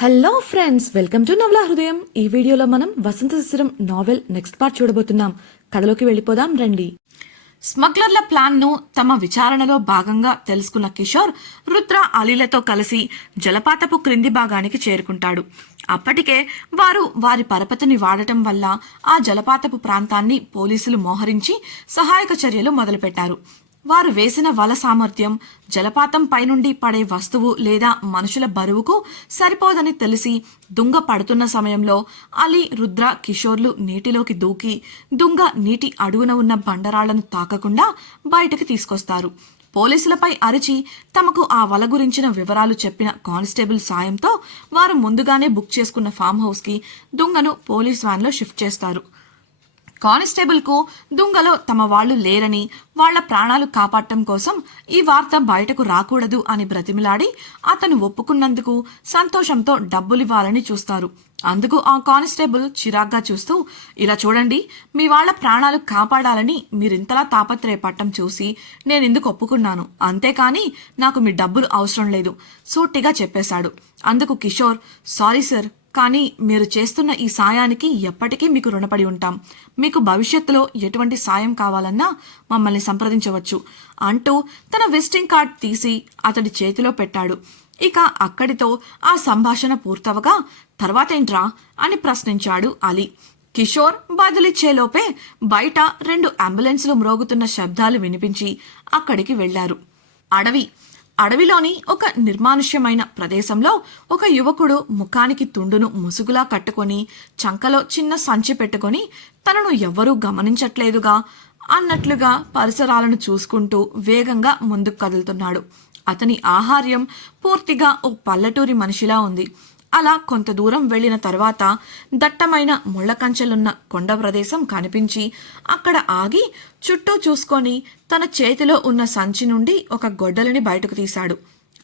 Hello friends welcome to నవల హృదయం ఈ వీడియోలో మనం Vasantha Sisiram novel next part చూడబోతున్నాం. కథలోకి వెళ్ళిపోదాం రండి. స్మగ్లర్ల ప్లాన్ను తమ విచారణలో భాగంగా తెలుసుకున్న కిషోర్ రుద్ర అలీలతో కలిసి జలపాతపు క్రింది భాగానికి చేరుకుంటాడు. అప్పటికే వారు వారి పరపతిని వాడటం వల్ల ఆ జలపాతపు ప్రాంతాన్ని పోలీసులు మోహరించి సహాయక చర్యలు మొదలుపెట్టారు. వారు వేసిన వల సామర్థ్యం జలపాతం పైనుండి పడే వస్తువు లేదా మనుషుల బరువుకు సరిపోదని తెలిసి దుంగ పడుతున్న సమయంలో అలీ రుద్ర కిషోర్లు నీటిలోకి దూకి దుంగ నీటి అడుగున ఉన్న బండరాళ్ళను తాకకుండా బయటకు తీసుకొస్తారు. పోలీసులపై అరిచి తమకు ఆ వల గురించిన వివరాలు చెప్పిన కానిస్టేబుల్ సాయంతో వారు ముందుగానే బుక్ చేసుకున్న ఫామ్ హౌస్కి దుంగను పోలీస్ వ్యాన్లో షిఫ్ట్ చేస్తారు. కానిస్టేబుల్కు దుంగలో తమ వాళ్ళు లేరని వాళ్ళ ప్రాణాలు కాపాడటం కోసం ఈ వార్త బయటకు రాకూడదు అని బ్రతిమిలాడి అతను ఒప్పుకున్నందుకు సంతోషంతో డబ్బులివ్వాలని చూస్తారు. అందుకు ఆ కానిస్టేబుల్ చిరాగ్గా చూస్తూ ఇలా చూడండి మీ వాళ్ళ ప్రాణాలు కాపాడాలని మీరింతలా తాపత్రయపట్టం చూసి నేను ఎందుకు ఒప్పుకున్నాను? అంతేకాని నాకు మీ డబ్బులు అవసరం లేదు సూటిగా చెప్పేశాడు. అందుకు కిషోర్ సారీ సార్ కానీ మీరు చేస్తున్న ఈ సాయానికి ఎప్పటికీ మీకు రుణపడి ఉంటాం. మీకు భవిష్యత్తులో ఎటువంటి సాయం కావాలన్నా మమ్మల్ని సంప్రదించవచ్చు. అంటూ తన విజిటింగ్ కార్డ్ తీసి అతడి చేతిలో పెట్టాడు. ఇక అక్కడితో ఆ సంభాషణ పూర్తవగా తర్వాతేంట్రా అని ప్రశ్నించాడు అలీ. కిషోర్ బదులిచ్చేలోపే బయట రెండు అంబులెన్సులు మ్రోగుతున్న శబ్దాలు వినిపించి అక్కడికి వెళ్ళారు. అడవి అడవిలోని ఒక నిర్మానుష్యమైన ప్రదేశంలో ఒక యువకుడు ముఖానికి తుండును ముసుగులా కట్టుకొని చంకలో చిన్న సంచి పెట్టుకొని తనను ఎవ్వరూ గమనించట్లేదుగా అన్నట్లుగా పరిసరాలను చూసుకుంటూ వేగంగా ముందుకు కదులుతున్నాడు. అతని ఆహార్యం పూర్తిగా ఓ పల్లెటూరి మనిషిలా ఉంది. అలా కొంత దూరం వెళ్ళిన తర్వాత దట్టమైన ముళ్ళ కంచెలున్న కొండ ప్రదేశం కనిపించి అక్కడ ఆగి చుట్టూ చూసుకొని తన చేతిలో ఉన్న సంచి నుండి ఒక గొడ్డలిని బయటకు తీశాడు.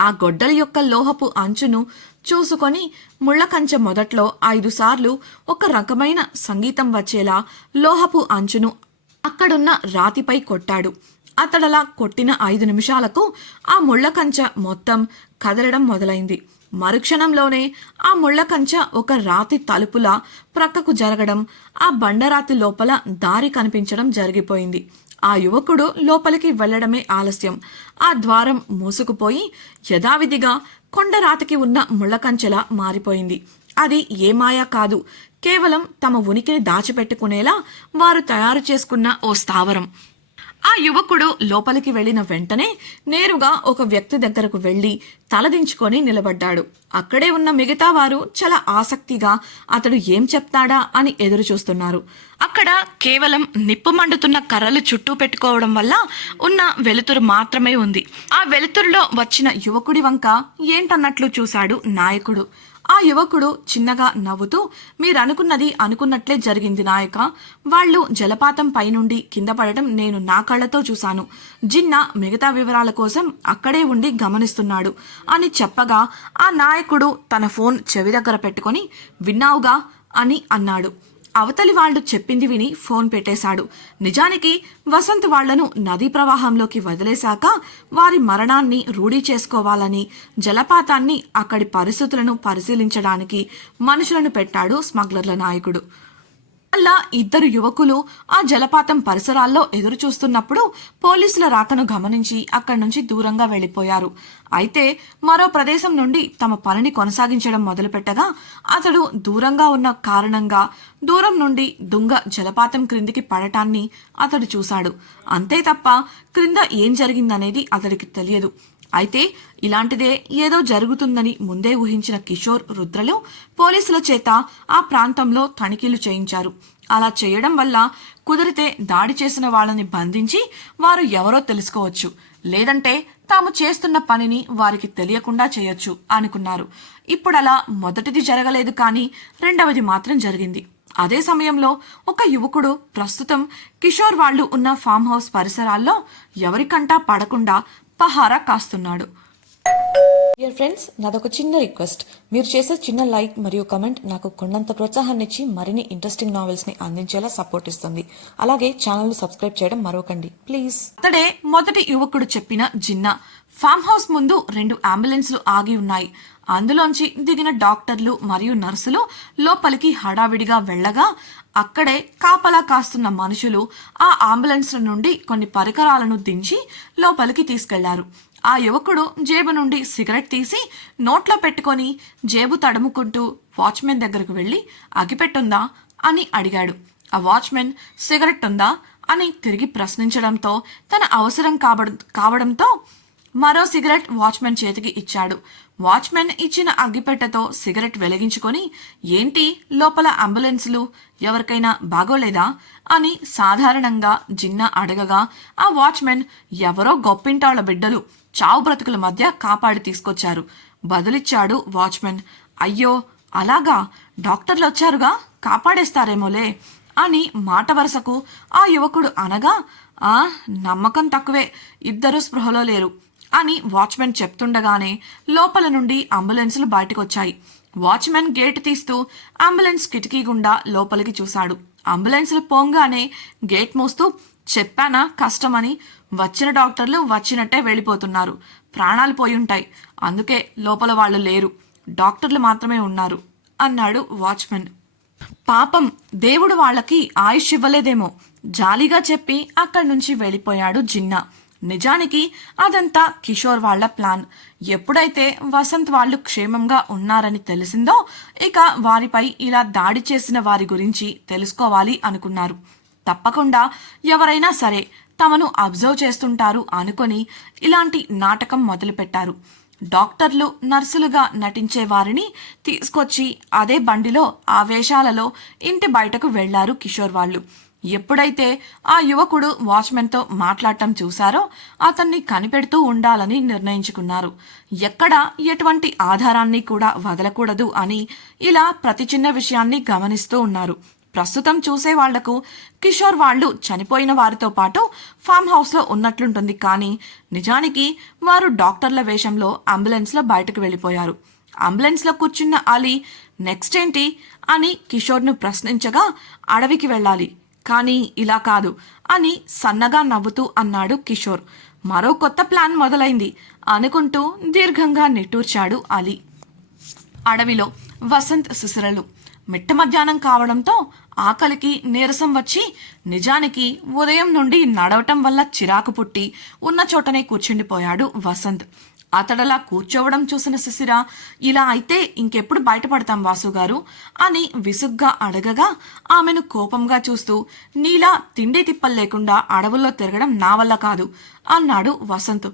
ఆ గొడ్డలి యొక్క లోహపు అంచును చూసుకొని ముళ్ళకంచె మొదట్లో ఐదు సార్లు ఒక రకమైన సంగీతం వచ్చేలా లోహపు అంచును అక్కడున్న రాతిపై కొట్టాడు. అతడలా కొట్టిన ఐదు నిమిషాలకు ఆ ముళ్ళకంచె మొత్తం కదలడం మొదలైంది. మరుక్షణంలోనే ఆ ముళ్ళ కంచె ఒక రాతి తలుపులా ప్రక్కకు జరగడం ఆ బండరాతి లోపల దారి కనిపించడం జరిగిపోయింది. ఆ యువకుడు లోపలికి వెళ్ళడమే ఆలస్యం. ఆ ద్వారం మూసుకుపోయి యథావిధిగా కొండరాతికి ఉన్న ముళ్ళకంచెలా మారిపోయింది. అది ఏమాయా కాదు. కేవలం తమ ఉనికిని దాచిపెట్టుకునేలా వారు తయారు చేసుకున్న ఓ స్థావరం. ఆ యువకుడు లోపలికి వెళ్ళిన వెంటనే నేరుగా ఒక వ్యక్తి దగ్గరకు వెళ్ళి తలదించుకొని నిలబడ్డాడు. అక్కడే ఉన్న మిగతా వారు చాలా ఆసక్తిగా అతడు ఏం చెప్తాడా అని ఎదురు చూస్తున్నారు. అక్కడ కేవలం నిప్పు మండుతున్న కర్రలు చుట్టూ పెట్టుకోవడం వల్ల ఉన్న వెలుతురు మాత్రమే ఉంది. ఆ వెలుతురులో వచ్చిన యువకుడి వంక ఏంటన్నట్లు చూశాడు నాయకుడు. ఆ యువకుడు చిన్నగా నవ్వుతూ మీరనుకున్నది అనుకున్నట్లే జరిగింది నాయక. వాళ్ళు జలపాతం పైనుండి కింద పడటం నేను నా కళ్ళతో చూశాను. జిన్న మిగతా వివరాల కోసం అక్కడే ఉండి గమనిస్తున్నాడు అని చెప్పగా ఆ నాయకుడు తన ఫోన్ చెవి దగ్గర పెట్టుకొని విన్నావుగా అని అన్నాడు. అవతలి వాళ్ళు చెప్పింది విని ఫోన్ పెట్టేశాడు. నిజానికి వసంత్ వాళ్ళను నదీ ప్రవాహంలోకి వదిలేశాక వారి మరణాన్ని రూఢీ చేసుకోవాలని జలపాతాన్ని అక్కడి పరిస్థితులను పరిశీలించడానికి మనుషులను పెట్టాడు స్మగ్లర్ల నాయకుడు. అలా ఇద్దరు యువకులు ఆ జలపాతం పరిసరాల్లో ఎదురు చూస్తున్నప్పుడు పోలీసుల రాకను గమనించి అక్కడి నుంచి దూరంగా వెళ్ళిపోయారు అయితే మరో ప్రదేశం నుండి తమ పనిని కొనసాగించడం మొదలుపెట్టగా అతడు దూరంగా ఉన్న కారణంగా దూరం నుండి దుంగ జలపాతం క్రిందికి పడటాన్ని అతడు చూశాడు. అంతే తప్ప క్రింద ఏం జరిగిందనేది అతడికి తెలియదు. అయితే ఇలాంటిదే ఏదో జరుగుతుందని ముందే ఊహించిన కిషోర్ రుద్రలు పోలీసుల చేత ఆ ప్రాంతంలో తనిఖీలు చేయించారు. అలా చేయడం వల్ల కుదిరితే దాడి చేసిన వాళ్ళని బంధించి వారు ఎవరో తెలుసుకోవచ్చు. లేదంటే తాము చేస్తున్న పనిని వారికి తెలియకుండా చేయొచ్చు అనుకున్నారు. ఇప్పుడలా మొదటిది జరగలేదు కానీ రెండవది మాత్రం జరిగింది. అదే సమయంలో ఒక యువకుడు ప్రస్తుతం కిషోర్ వాళ్ళు ఉన్న ఫామ్ హౌస్ పరిసరాల్లో ఎవరికంటా పడకుండా పహారా కాస్తున్నాడు. డియర్ ఫ్రెండ్స్ నాదొక చిన్న రిక్వెస్ట్. మీరు చేసే చిన్న లైక్ మరియు కమెంట్ నాకు కొండంత ప్రోత్సాహాన్ని ఇచ్చి మరిన్ని ఇంట్రెస్టింగ్ నావెల్స్ని అందించేలా సపోర్ట్ ఇస్తుంది. అలాగే ఛానల్ను సబ్స్క్రైబ్ చేయడం మరొకండి. ప్లీజ్ అతడే మొదటి యువకుడు చెప్పిన జిన్నా. ఫామ్ హౌస్ ముందు రెండు అంబులెన్స్లు ఆగి ఉన్నాయి. అందులోంచి దిగిన డాక్టర్లు మరియు నర్సులు లోపలికి హడావిడిగా వెళ్ళగా అక్కడే కాపలా కాస్తున్న మనుషులు ఆ అంబులెన్స్ల నుండి కొన్ని పరికరాలను దించి లోపలికి తీసుకెళ్ళారు. ఆ యువకుడు జేబు నుండి సిగరెట్ తీసి నోట్లో పెట్టుకొని జేబు తడుముకుంటూ వాచ్మెన్ దగ్గరకు వెళ్ళి అగిపెట్టుందా అని అడిగాడు. ఆ వాచ్మెన్ సిగరెట్ ఉందా? అని తిరిగి ప్రశ్నించడంతో తన అవసరం కాబడ కావడంతో మరో సిగరెట్ వాచ్మెన్ చేతికి ఇచ్చాడు. వాచ్మెన్ ఇచ్చిన అగ్గిపెట్టెతో సిగరెట్ వెలిగించుకొని ఏంటి లోపల అంబులెన్సులు ఎవరికైనా బాగోలేదా? అని సాధారణంగా జిన్నా అడగగా ఆ వాచ్మెన్ ఎవరో గొప్పింటాళ్ళ బిడ్డలు చావు బ్రతుకుల మధ్య కాపాడి తీసుకొచ్చారు. బదులిచ్చాడు వాచ్మెన్. అయ్యో అలాగా? డాక్టర్లు వచ్చారుగా? కాపాడేస్తారేమోలే అని మాట వరుసకు ఆ యువకుడు అనగా ఆ నమ్మకం తక్కువే. ఇద్దరు స్పృహలో లేరు అని వాచ్మెన్ చెప్తుండగానే లోపల నుండి అంబులెన్సులు బయటకొచ్చాయి. వాచ్మెన్ గేట్ తీస్తూ అంబులెన్స్ కిటికీ గుండా లోపలికి చూశాడు. అంబులెన్సులు పోంగానే గేట్ మూస్తూ చెప్పానా కష్టమని? వచ్చిన డాక్టర్లు వచ్చినట్టే వెళ్ళిపోతున్నారు. ప్రాణాలు పోయి ఉంటాయి అందుకే లోపల వాళ్ళు లేరు. డాక్టర్లు మాత్రమే ఉన్నారు అన్నాడు వాచ్మెన్. పాపం దేవుడు వాళ్ళకి ఆయుష్ ఇవ్వలేదేమో జాలీగా చెప్పి అక్కడి నుంచి వెళ్ళిపోయాడు జిన్నా. నిజానికి అదంతా కిషోర్ వాళ్ళ ప్లాన్. ఎప్పుడైతే వసంత్ వాళ్ళు క్షేమంగా ఉన్నారని తెలిసిందో ఇక వారిపై ఇలా దాడి చేసిన వారి గురించి తెలుసుకోవాలి అనుకున్నారు. తప్పకుండా ఎవరైనా సరే తమను అబ్జర్వ్ చేస్తుంటారు అనుకొని ఇలాంటి నాటకం మొదలుపెట్టారు. డాక్టర్లు నర్సులుగా నటించే వారిని తీసుకొచ్చి అదే బండిలో ఆ వేషాలలో ఇంటి బయటకు వెళ్ళారు కిషోర్ వాళ్ళు. ఎప్పుడైతే ఆ యువకుడు వాచ్మెన్తో మాట్లాడటం చూశారో అతన్ని కనిపెడుతూ ఉండాలని నిర్ణయించుకున్నారు. ఎక్కడ ఎటువంటి ఆధారాన్ని కూడా వదలకూడదు అని ఇలా ప్రతి చిన్న విషయాన్ని గమనిస్తూ ఉన్నారు. ప్రస్తుతం చూసే వాళ్ళకు కిషోర్ వాళ్ళు చనిపోయిన వారితో పాటు ఫామ్ హౌస్లో ఉన్నట్లుంటుంది. కానీ నిజానికి వారు డాక్టర్ల వేషంలో అంబులెన్స్లో బయటకు వెళ్ళిపోయారు. అంబులెన్స్లో కూర్చున్న అలీ నెక్స్ట్ ఏంటి? అని కిషోర్ను ప్రశ్నించగా అడవికి వెళ్ళాలి. కానీ ఇలా కాదు అని సన్నగా నవ్వుతూ అన్నాడు కిషోర్. మరో కొత్త ప్లాన్ మొదలైంది అనుకుంటూ దీర్ఘంగా నిట్టూర్చాడు అలీ. అడవిలో వసంత్ శిశిరలు. మిట్ట మధ్యాహ్నం కావడంతో ఆకలికి నీరసం వచ్చి నిజానికి ఉదయం నుండి నడవటం వల్ల చిరాకు పుట్టి ఉన్న చోటనే కూర్చుండిపోయాడు వసంత్. అతడలా కూర్చోవడం చూసిన శిశిర ఇలా అయితే ఇంకెప్పుడు బయటపడతాం వాసుగారు? అని విసుగ్గా అడగగా ఆమెను కోపంగా చూస్తూ నీలా తిండి తిప్పలు లేకుండా అడవుల్లో తిరగడం నా వల్ల కాదు అన్నాడు వసంత్.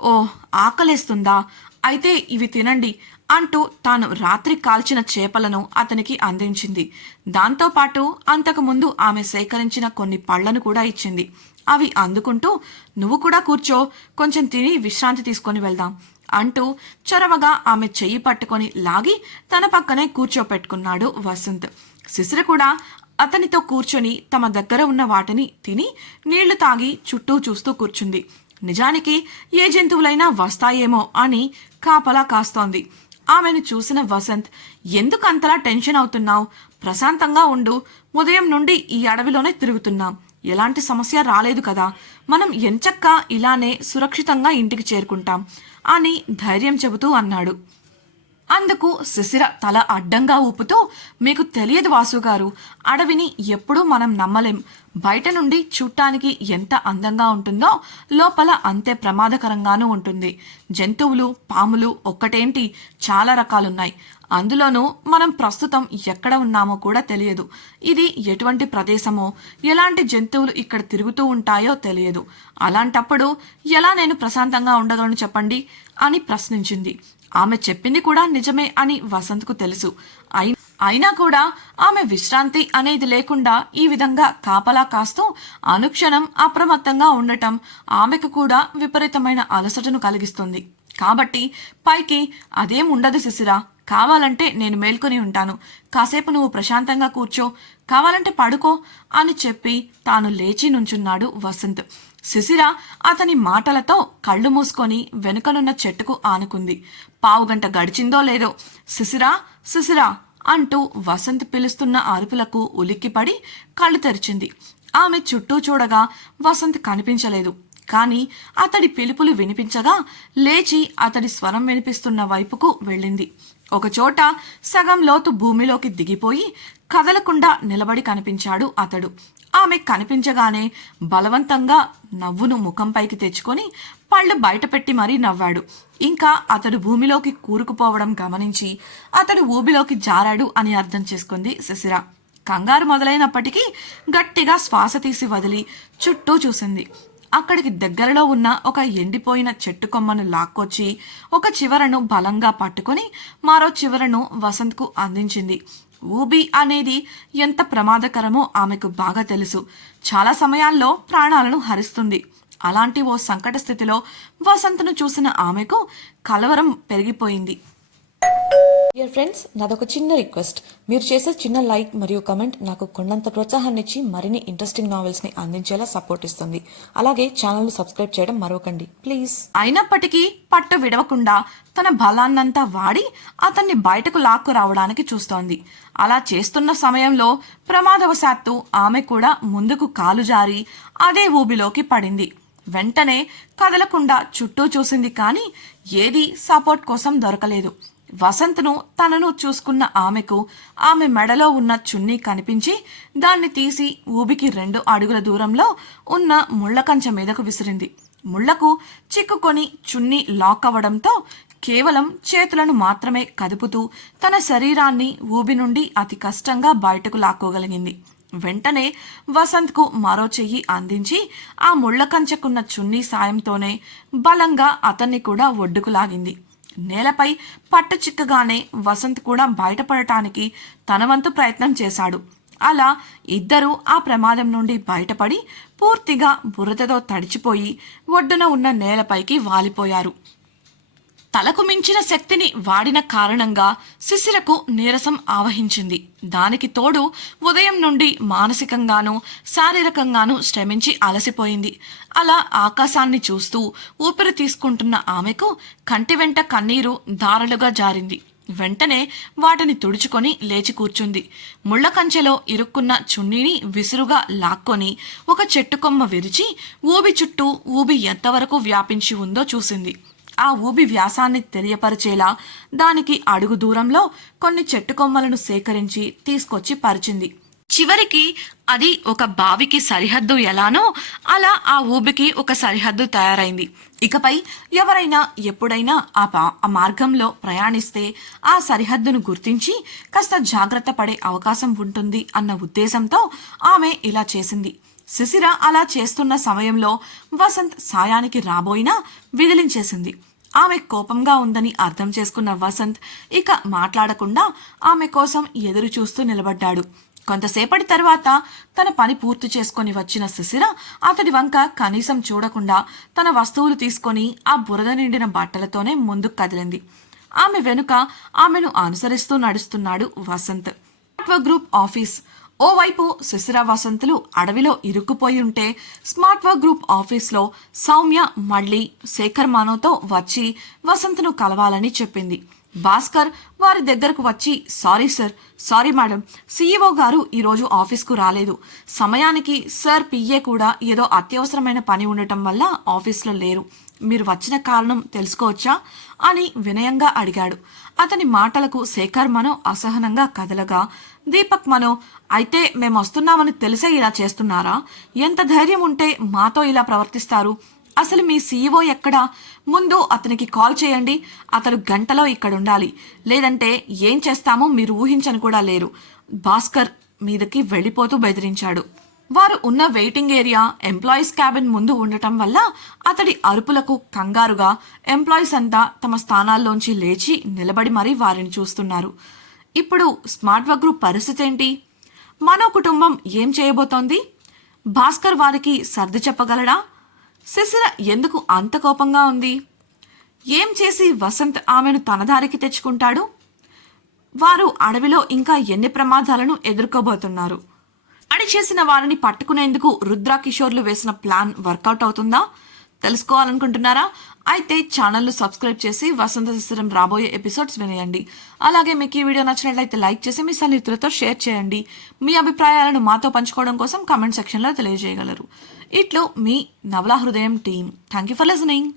ఓ ఆకలేస్తుందా? అయితే ఇవి తినండి అంటూ తాను రాత్రి కాల్చిన చేపలను అతనికి అందించింది. దాంతోపాటు అంతకుముందు ఆమె సేకరించిన కొన్ని పళ్ళను కూడా ఇచ్చింది. అవి అందుకుంటూ నువ్వు కూడా కూర్చో కొంచెం తిని విశ్రాంతి తీసుకొని వెళ్దాం అంటూ చొరవగా ఆమె చెయ్యి పట్టుకొని లాగి తన పక్కనే కూర్చోపెట్టుకున్నాడు వసంత్. శిశిర కూడా అతనితో కూర్చొని తమ దగ్గర ఉన్న వాటిని తిని నీళ్ళు తాగి చుట్టూ చూస్తూ కూర్చుంది. నిజానికి ఏ జంతువులైనా వస్తాయేమో అని కాపలా కాస్తోంది. ఆమెను చూసిన వసంత్ ఎందుకు అంతలా టెన్షన్ అవుతున్నావు? ప్రశాంతంగా ఉండు. ఉదయం నుండి ఈ అడవిలోనే తిరుగుతున్నాం. ఎలాంటి సమస్య రాలేదు కదా. మనం ఎంచక్క ఇలానే సురక్షితంగా ఇంటికి చేరుకుంటాం అని ధైర్యం చెబుతూ అన్నాడు. అందుకు శిశిర తల అడ్డంగా ఊపుతూ మీకు తెలియదు వాసుగారు అడవిని ఎప్పుడూ మనం నమ్మలేం. బయట నుండి చూడటానికి ఎంత అందంగా ఉంటుందో లోపల అంతే ప్రమాదకరంగానూ ఉంటుంది. జంతువులు పాములు ఒక్కటేంటి? చాలా రకాలున్నాయి. అందులోనూ మనం ప్రస్తుతం ఎక్కడ ఉన్నామో కూడా తెలియదు. ఇది ఎటువంటి ప్రదేశమో ఎలాంటి జంతువులు ఇక్కడ తిరుగుతూ ఉంటాయో తెలియదు. అలాంటప్పుడు ఎలా నేను ప్రశాంతంగా ఉండగలను చెప్పండి? అని ప్రశ్నించింది. ఆమె చెప్పింది కూడా నిజమే అని వసంత్కు తెలుసు. అయి అయినా కూడా ఆమె విశ్రాంతి అనేది లేకుండా ఈ విధంగా కాపలా కాస్తూ అనుక్షణం అప్రమత్తంగా ఉండటం ఆమెకు కూడా విపరీతమైన అలసటను కలిగిస్తుంది. కాబట్టి పైకి అదేం ఉండదు శిశిరా కావాలంటే నేను మేల్కొని ఉంటాను. కాసేపు నువ్వు ప్రశాంతంగా కూర్చో. కావాలంటే పడుకో అని చెప్పి తాను లేచి నుంచున్నాడు వసంత్. శిశిర అతని మాటలతో కళ్ళు మూసుకొని వెనుకనున్న చెట్టుకు ఆనుకుంది. పావుగంట గడిచిందో లేదో శిశిరా శిశిరా అంటూ వసంత్ పిలుస్తున్న అరుపులకు ఉలిక్కిపడి కళ్ళు తెరిచింది. ఆమె చుట్టూ చూడగా వసంత్ కనిపించలేదు. కాని అతడి పిలుపులు వినిపించగా లేచి అతడి స్వరం వినిపిస్తున్న వైపుకు వెళ్ళింది. ఒకచోట సగం లోతు భూమిలోకి దిగిపోయి కదలకుండా నిలబడి కనిపించాడు అతడు. ఆమె కనిపించగానే బలవంతంగా నవ్వును ముఖంపైకి తెచ్చుకొని పళ్ళు బయటపెట్టి మరీ నవ్వాడు. ఇంకా అతడు భూమిలోకి కూరుకుపోవడం గమనించి అతడు ఊబిలోకి జారాడు అని అర్థం చేసుకుంది శశిర. కంగారు మొదలైనప్పటికీ గట్టిగా శ్వాస తీసి వదిలి చుట్టూ చూసింది. అక్కడికి దగ్గరలో ఉన్న ఒక ఎండిపోయిన చెట్టు కొమ్మను లాక్కొచ్చి ఒక చివరను బలంగా పట్టుకొని మరో చివరను వసంత్కు అందించింది. ఊబి అనేది ఎంత ప్రమాదకరమో ఆమెకు బాగా తెలుసు. చాలా సమయాల్లో ప్రాణాలను హరిస్తుంది. అలాంటి ఓ సంకట స్థితిలో వసంతను చూసిన ఆమెకు కలవరం పెరిగిపోయింది. డియర్ ఫ్రెండ్స్ నాదొక చిన్న రిక్వెస్ట్. మీరు చేసే చిన్న లైక్ మరియు కమెంట్ నాకు కొండంత ప్రోత్సాహాన్ని ఇచ్చి మరిన్ని ఇంట్రెస్టింగ్ నావెల్స్ని అందించేలా సపోర్ట్ ఇస్తుంది. అలాగే ఛానల్ను సబ్స్క్రైబ్ చేయడం మరొకండి. ప్లీజ్. అయినప్పటికీ పట్టు విడవకుండా తన బలాన్నంతా వాడి అతన్ని బయటకు లాక్కు రావడానికి చూస్తోంది. అలా చేస్తున్న సమయంలో ప్రమాదవశాత్తు ఆమె కూడా ముందుకు కాలు జారి అదే ఊబిలోకి పడింది. వెంటనే కదలకుండా చుట్టూ చూసింది కానీ ఏదీ సపోర్ట్ కోసం దొరకలేదు. వసంత్ను తనను చూసుకున్న ఆమెకు ఆమె మెడలో ఉన్న చున్నీ కనిపించి దాన్ని తీసి ఊబికి రెండు అడుగుల దూరంలో ఉన్న ముళ్ళకంచె మీదకు విసిరింది. ముళ్ళకు చిక్కుకొని చున్నీ లాక్ అవ్వడంతో కేవలం చేతులను మాత్రమే కదుపుతూ తన శరీరాన్ని ఊబి నుండి అతి కష్టంగా బయటకు లాక్కోగలిగింది. వెంటనే వసంత్కు మరో చెయ్యి అందించి ఆ ముళ్ళకంచెకున్న చున్నీ సాయంతోనే బలంగా అతన్ని కూడా ఒడ్డుకు లాగింది. నేలపై పట్ట చిక్కగానే వసంత్ కూడా బయటపడటానికి తన వంతు ప్రయత్నం చేశాడు. అలా ఇద్దరూ ఆ ప్రమాదం నుండి బయటపడి పూర్తిగా బురదతో తడిచిపోయి ఒడ్డున ఉన్న నేలపైకి వాలిపోయారు. తలకు మించిన శక్తిని వాడిన కారణంగా శిశిరకు నీరసం ఆవహించింది. దానికి తోడు ఉదయం నుండి మానసికంగానూ శారీరకంగానూ శ్రమించి అలసిపోయింది. అలా ఆకాశాన్ని చూస్తూ ఊపిరి తీసుకుంటున్న ఆమెకు కంటి వెంట కన్నీరు దారలుగా జారింది. వెంటనే వాటిని తుడుచుకొని లేచి కూర్చుంది. ముళ్ళ కంచెలో ఇరుక్కున్న చున్నీని విసురుగా లాక్కొని ఒక చెట్టు కొమ్మ విరిచి ఊబి చుట్టూ ఊబి ఎంతవరకు వ్యాపించి ఉందో చూసింది. ఆ ఊబి వ్యాసాన్ని తెలియపరిచేలా దానికి అడుగు దూరంలో కొన్ని చెట్టు కొమ్మలను సేకరించి తీసుకొచ్చి పరిచింది. చివరికి అది ఒక బావికి సరిహద్దు ఎలానో అలా ఆ ఊబికి ఒక సరిహద్దు తయారైంది. ఇకపై ఎవరైనా ఎప్పుడైనా ఆ పా- ఆ మార్గంలో ప్రయాణిస్తే ఆ సరిహద్దును గుర్తించి కాస్త జాగ్రత్త పడే అవకాశం ఉంటుంది అన్న ఉద్దేశంతో ఆమె ఇలా చేసింది. శిశిర అలా చేస్తున్న సమయంలో వసంత్ సాయానికి రాబోయినా విదిలించేసింది. ఆమె కోపంగా ఉందని అర్థం చేసుకున్న వసంత్ ఇక మాట్లాడకుండా ఆమె కోసం ఎదురు చూస్తూ నిలబడ్డాడు. కొంతసేపటి తర్వాత తన పని పూర్తి చేసుకొని వచ్చిన శిశిర అతడి వంక కనీసం చూడకుండా తన వస్తువులు తీసుకొని ఆ బురద నిండిన బట్టలతోనే ముందుకు కదిలింది. ఆమె వెనుక ఆమెను అనుసరిస్తూ నడుస్తున్నాడు వసంత్. గ్రూప్ ఆఫీస్ ఓవైపు శిశిర వసంతులు అడవిలో ఇరుక్కుపోయి ఉంటే స్మార్ట్ వర్క్ గ్రూప్ ఆఫీస్లో సౌమ్య మళ్ళీ శేఖర్ మానవ్తో వచ్చి వసంత్ను కలవాలని చెప్పింది. భాస్కర్ వారి దగ్గరకు వచ్చి sorry sir sorry madam CEO garu ఈరోజు ఆఫీస్కు రాలేదు. సమయానికి సార్ పిఏ కూడా ఏదో అత్యవసరమైన పని ఉండటం వల్ల ఆఫీస్లో లేరు. మీరు వచ్చిన కారణం తెలుసుకోవచ్చా? అని వినయంగా అడిగాడు. అతని మాటలకు శేఖర్ మనో అసహనంగా కదలగా దీపక్ మనో అయితే మేము వస్తున్నామని తెలిసే ఇలా చేస్తున్నారా? ఎంత ధైర్యం ఉంటే మాతో ఇలా ప్రవర్తిస్తారు? అసలు మీ సీఈఓ ఎక్కడా? ముందు అతనికి కాల్ చేయండి అతను గంటలో ఇక్కడ ఉండాలి లేదంటే ఏం చేస్తామో మీరు ఊహించని కూడా లేరు. భాస్కర్ మీదకి వెళ్ళిపోతూ బెదిరించాడు. వారు ఉన్న వెయిటింగ్ ఏరియా ఎంప్లాయీస్ క్యాబిన్ ముందు ఉండటం వల్ల అతడి అరుపులకు కంగారుగా ఎంప్లాయీస్ అంతా తమ స్థానాల్లోంచి లేచి నిలబడి మరీ వారిని చూస్తున్నారు. ఇప్పుడు స్మార్ట్ వర్క్ గ్రూప్ పరిస్థితి ఏంటి? మనో కుటుంబం ఏం చేయబోతోంది? భాస్కర్ వారికి సర్ది చెప్పగలడా? శిశిర ఎందుకు అంత కోపంగా ఉంది? ఏం చేసి వసంత్ ఆమెను తన దారికి తెచ్చుకుంటాడు? వారు అడవిలో ఇంకా ఎన్ని ప్రమాదాలను ఎదుర్కోబోతున్నారు? అడి చేసిన వారిని పట్టుకునేందుకు రుద్ర కిషోర్లు వేసిన ప్లాన్ వర్కౌట్ అవుతుందా? తెలుసుకోవాలనుకుంటున్నారా? అయితే ఛానల్ను సబ్స్క్రైబ్ చేసి వసంత శిశిరం రాబోయే ఎపిసోడ్స్ వినేయండి. అలాగే మీకు ఈ వీడియో నచ్చినట్లయితే లైక్ చేసి మీ సన్నిహితులతో షేర్ చేయండి. మీ అభిప్రాయాలను మాతో పంచుకోవడం కోసం కామెంట్ సెక్షన్లో తెలియజేయగలరు. ఇట్లు మీ నవలా హృదయం team. Thank you for listening.